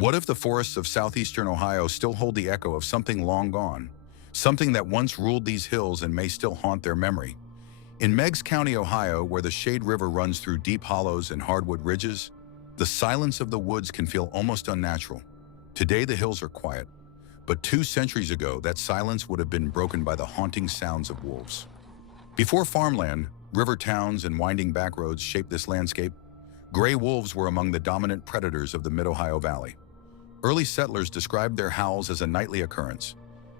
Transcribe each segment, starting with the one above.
What if the forests of southeastern Ohio still hold the echo of something long gone, something that once ruled these hills and may still haunt their memory? In Meigs County, Ohio, where the Shade River runs through deep hollows and hardwood ridges, the silence of the woods can feel almost unnatural. Today the hills are quiet, but 2 centuries ago that silence would have been broken by the haunting sounds of wolves. Before farmland, river towns, and winding back roads shaped this landscape, gray wolves were among the dominant predators of the Mid-Ohio Valley. Early settlers described their howls as a nightly occurrence.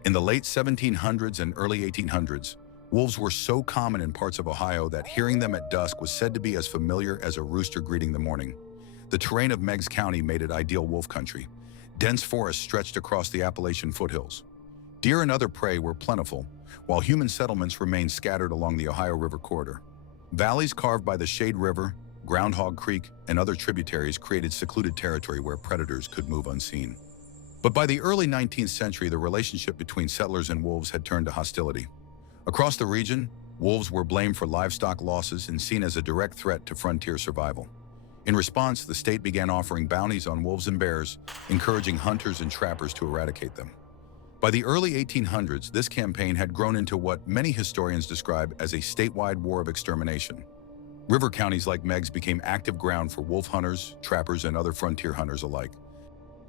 In the late 1700s and early 1800s, wolves were so common in parts of Ohio that hearing them at dusk was said to be as familiar as a rooster greeting the morning. The terrain of Meigs County made it ideal wolf country. Dense forests stretched across the Appalachian foothills. Deer and other prey were plentiful, while human settlements remained scattered along the Ohio River corridor. Valleys carved by the Shade River, Groundhog Creek, and other tributaries created secluded territory where predators could move unseen. But by the early 19th century, the relationship between settlers and wolves had turned to hostility. Across the region, wolves were blamed for livestock losses and seen as a direct threat to frontier survival. In response, the state began offering bounties on wolves and bears, encouraging hunters and trappers to eradicate them. By the early 1800s, this campaign had grown into what many historians describe as a statewide war of extermination. River counties like Meigs became active ground for wolf hunters, trappers, and other frontier hunters alike.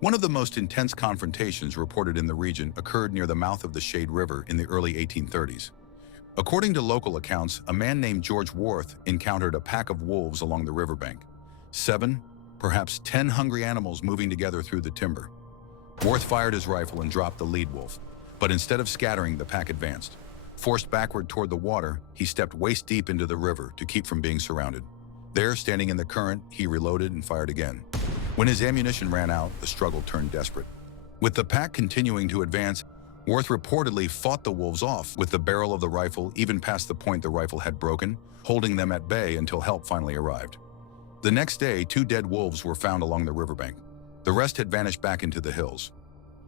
One of the most intense confrontations reported in the region occurred near the mouth of the Shade River in the early 1830s. According to local accounts, a man named George Worth encountered a pack of wolves along the riverbank. 7, perhaps 10 hungry animals moving together through the timber. Worth fired his rifle and dropped the lead wolf, but instead of scattering, the pack advanced. Forced backward toward the water, he stepped waist-deep into the river to keep from being surrounded. There, standing in the current, he reloaded and fired again. When his ammunition ran out, the struggle turned desperate. With the pack continuing to advance, Worth reportedly fought the wolves off with the barrel of the rifle even past the point the rifle had broken, holding them at bay until help finally arrived. The next day, 2 dead wolves were found along the riverbank. The rest had vanished back into the hills.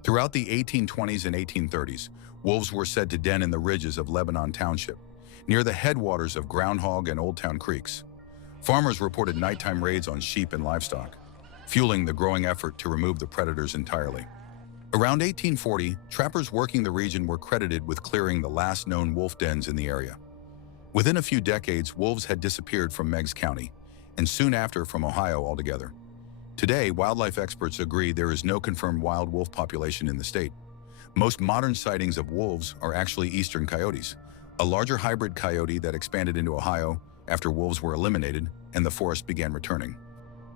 Throughout the 1820s and 1830s, wolves were said to den in the ridges of Lebanon Township, near the headwaters of Groundhog and Old Town Creeks. Farmers reported nighttime raids on sheep and livestock, fueling the growing effort to remove the predators entirely. Around 1840, trappers working the region were credited with clearing the last known wolf dens in the area. Within a few decades, wolves had disappeared from Meigs County, and soon after from Ohio altogether. Today, wildlife experts agree there is no confirmed wild wolf population in the state. Most modern sightings of wolves are actually eastern coyotes, a larger hybrid coyote that expanded into Ohio after wolves were eliminated and the forest began returning.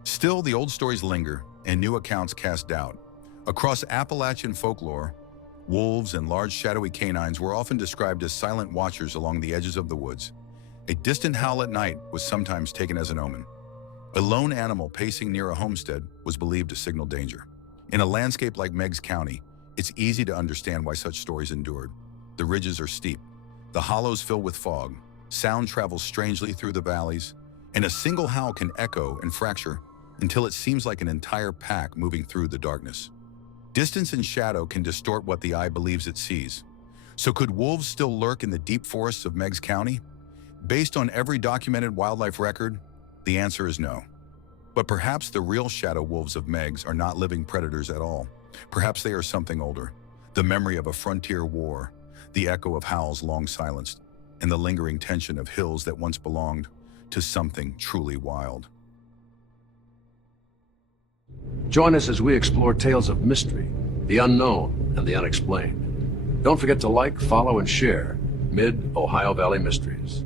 Still, the old stories linger and new accounts cast doubt. Across Appalachian folklore, wolves and large shadowy canines were often described as silent watchers along the edges of the woods. A distant howl at night was sometimes taken as an omen. A lone animal pacing near a homestead was believed to signal danger. In a landscape like Meigs County, it's easy to understand why such stories endured. The ridges are steep, the hollows fill with fog, sound travels strangely through the valleys, and a single howl can echo and fracture until it seems like an entire pack moving through the darkness. Distance and shadow can distort what the eye believes it sees. So could wolves still lurk in the deep forests of Meigs County? Based on every documented wildlife record, the answer is no. But perhaps the real shadow wolves of Meigs are not living predators at all. Perhaps they are something older, the memory of a frontier war, the echo of howls long silenced, and the lingering tension of hills that once belonged to something truly wild. Join us as we explore tales of mystery, the unknown, and the unexplained. Don't forget to like, follow, and share Mid-Ohio Valley Mysteries.